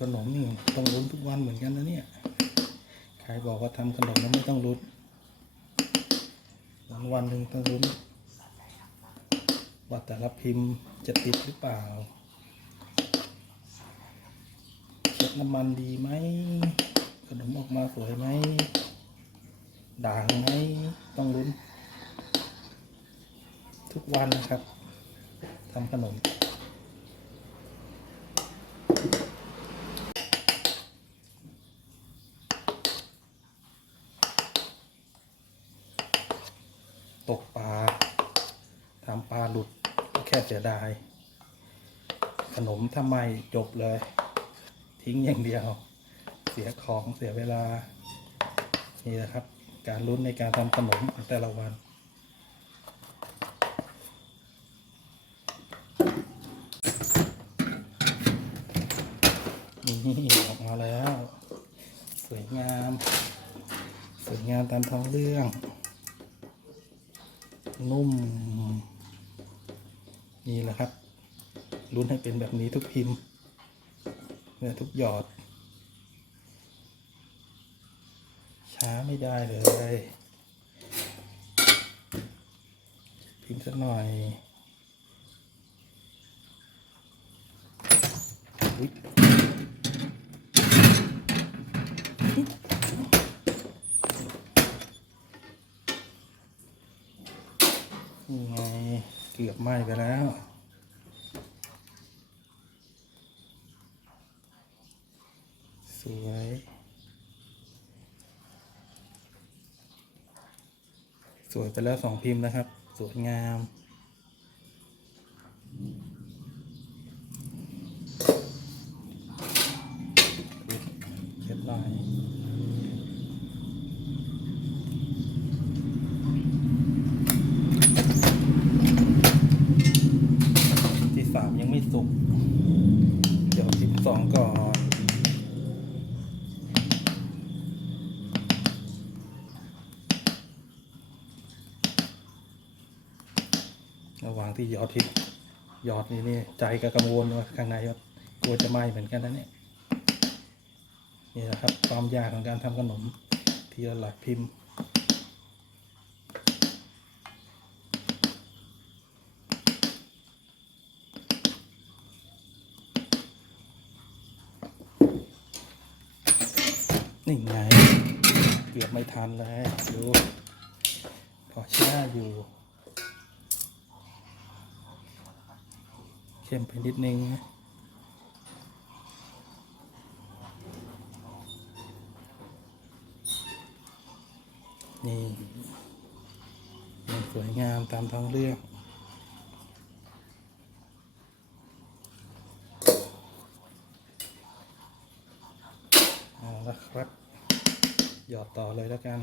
ขนมนี่ต้องลุ้นทุกวันเหมือนกันนะเนี่ย ใครบอกว่าทำขนมแล้วไม่ต้องลุ้น วันวันหนึ่งต้องลุ้น ว่าแต่ละพิมพ์จะติดหรือเปล่าเช็ดน้ำมันดีไหม ขนมออกมาสวยไหม ด่างไหม ต้องลุ้น ทุกวันนะครับทำขนม ตกปลาทำปลาหลุดก็แค่เสียดาย ขนมทำไมจบเลย ทิ้งอย่างเดียว เสียของเสียเวลา นี่นะครับ การลุ้นในการทำขนมแต่ละวันนี่ออกมาแล้ว สวยงาม สวยงามตามท้องเรื่อง นุ่ม นี่แหละครับลุ้นให้เป็นแบบนี้ทุกพิมพ์เนื้อทุกหยอด ช้าไม่ได้เลย พิมพ์สักหน่อยอุ๊ยนี่ไงเกือบไหม้ไปแล้ว สวยสวยไปแล้วสองพิมพ์นะครับ สวยงามเช็ดหน่อยที่สามยังไม่สุก เดี๋ยวพิมพ์สองก่อน ระหว่างที่หยอดที่หยอดนี่นี่ใจก็กังวลว่าข้างในว่ากลัวจะไหม้เหมือนกันนะเนี่ยนี่แหละครับความยากของการทำขนมทีละหลักพิมพ์นี่ไงเกือบไม่ทันเลยดูพอช้าอยู่ เข้มไปนิดนึงนะนี่มันสวยงามตามท้องเรื่องเอาละครับ หยอดต่อเลยแล้วกัน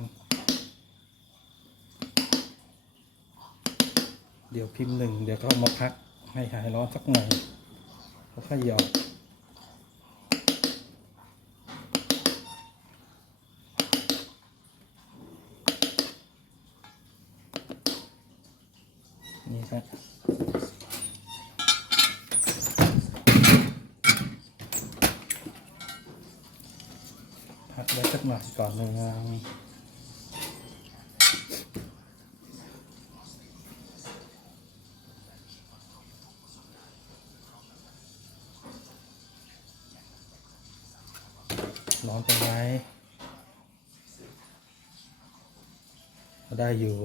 เดี๋ยวพิมพ์หนึ่ง เดี๋ยวก็เอามาพัก ให้หายร้อนสักหน่อยแล้วค่อยหยอดนี่ครับพักไว้สักหน่อยก่อนเลยนะ ร้อนไปไหมก็ได้อยู่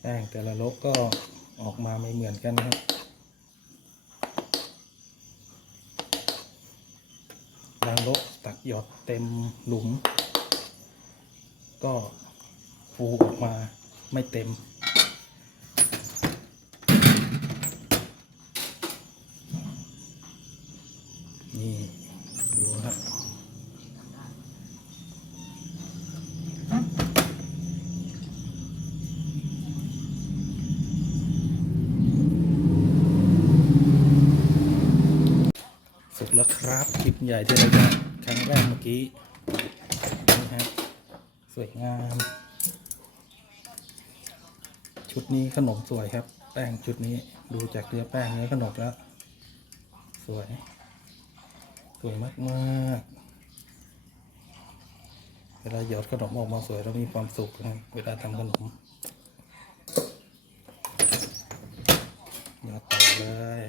แป้งแต่ละลกก็ออกมาไม่เหมือนกันนะครับ บางลกตักหยอดเต็มหลุม ก็ ฟูออกมาไม่เต็ม นี่ ดูครับสุกแล้วครับคลิปใหญ่ที่เราจะครั้งแรกเมื่อกี้นี่ครับวยงาม ชุดนี้ขนมสวยครับ แป้งชุดนี้ดูจากเนื้อแป้งเนื้อขนมแล้ว สวย สวยมากๆเวลาหยอดขนมออกมาสวยเรามีความสุขนะครับเวลาทำขนมหยอดต่อเลย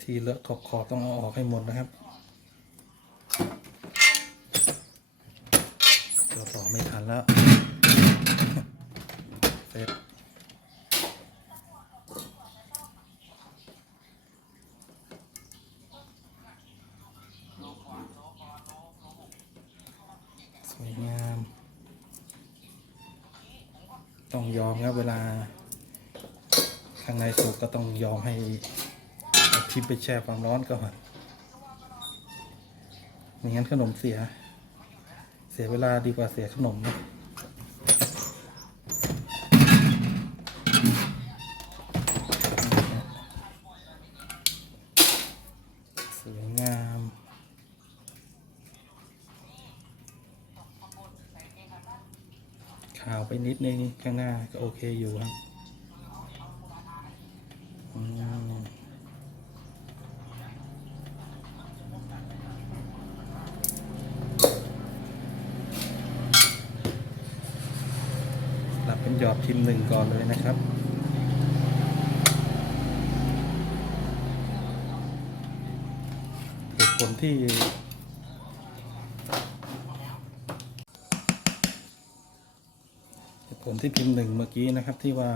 ทีเลอะขอบๆต้องเอาออกให้หมดนะครับ เดี๋ยวต่อไม่ทันแล้ว เสร็จสวยงาม ต้องยอมครับเวลา ข้างในสุกก็ต้องยอมให้ทิมไปแช่ความร้อนก่อนไม่งั้นขนมเสีย เสียเวลาดีกว่าเสียขนมนะสวยงาม ขาวไปนิดนึงข้างหน้าก็โอเคอยู่ครับอืมรับเป็นหยอดพิมพ์หนึ่งก่อนเลยนะครับเหตุผลที่ เหตุ ผลที่พิมพ์หนึ่งเมื่อกี้นะครับที่ว่า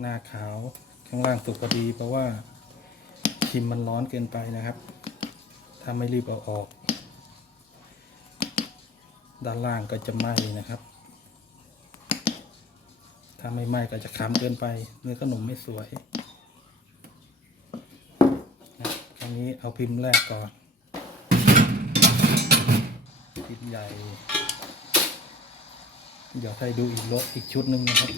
หน้าขาวข้างล่างสุกพอดีเพราะว่าพิมพ์มันร้อนเกินไปนะครับ ถ้าไม่รีบเอาออก ด้านล่างก็จะไหม้นะครับ ถ้าไม่ไหม้ก็จะค้ำเกินไป เนื้อขนมไม่สวยนะครั้งนี้เอาพิมพ์แรกก่อนพิมพ์ใหญ่ เดี๋ยวให้ดูอีกรถอีกชุดหนึ่งนะครับ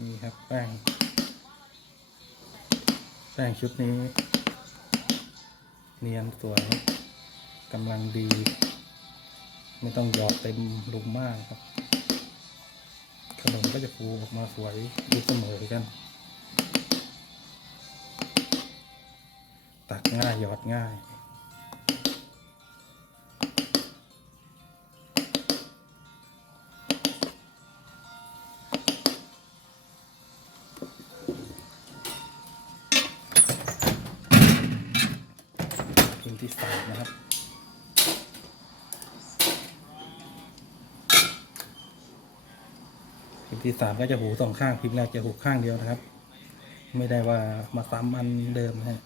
นี่ครับแป้งแป้งชุดนี้ เนียนสวยกำลังดี ไม่ต้องหยอดเต็มลุมมากครับ ขนมก็จะฟูออกมาสวยดูเสมอกัน ตักง่ายหยอดง่ายพิมพ์ที่สามนะครับ พิมพ์ ที่สามก็จะหูสองข้างพิมพ์แรกจะหูข้างเดียวนะครับ ไม่ได้ว่ามาซ้ำอันเดิมนะฮะ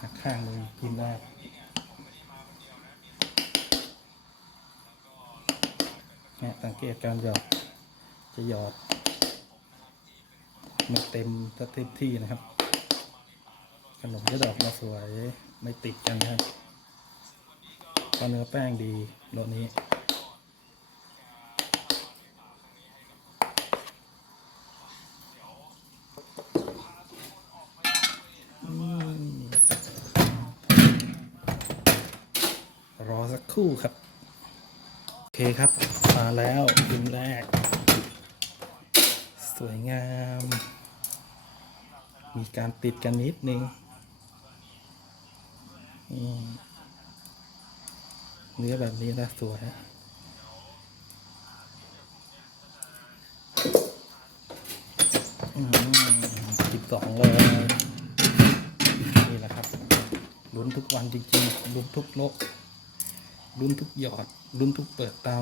หักข้างเลยพิมพ์แรกเนี่ยสังเกตการหยอดจะหยอดไม่เต็มถ้าเต็มที่นะครับ ขนมจะดอกมาสวยไม่ติดกันนะครับก็เนื้อแป้งดีรสนี้ อืมรอสัก ครู่ครับ โอเคครับ มาแล้วพิมพ์แรก สวยงาม มีการติดกันนิดนึงเนื้อแบบนี้นะสวยอืมสิบสองเลยนี่แหละครับลุ้นทุกวันจริงๆลุ้นทุกโลก ลุ้นทุกหยอดลุ้นทุกเปิดเตา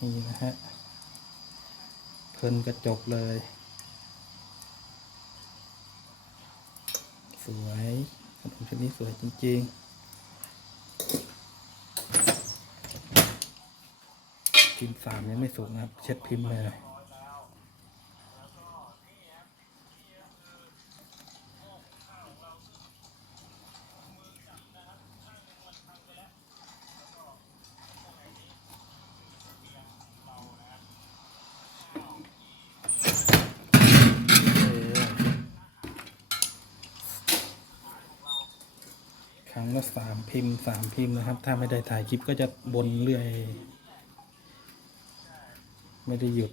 นี่นะฮะ เพลินกระจบเลย สวยขนมชนิดนี้สวยจริงๆพิพิมสามยังไม่สุกนะครับ เช็ดพิมพ์เลย ครั้งละสามพิมพ์สามพิมพ์นะครับ ถ้าไม่ได้ถ่ายคลิปก็จะบนเรื่อย ไม่ได้หยุด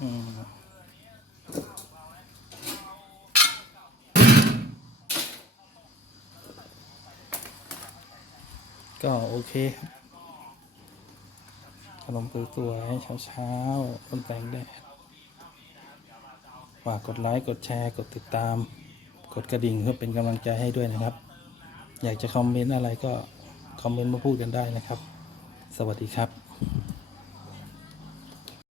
อืมก็โอเคครับขนมสวยๆเช้าๆต้นแสงแดด ฝากกดไลค์กดแชร์ กดติดตาม กดกระดิ่งเพื่อเป็นกำลังใจให้ด้วยนะครับ อยากจะคอมเมนต์อะไรก็คอมเมนต์มาพูดกันได้นะครับ สวัสดีครับ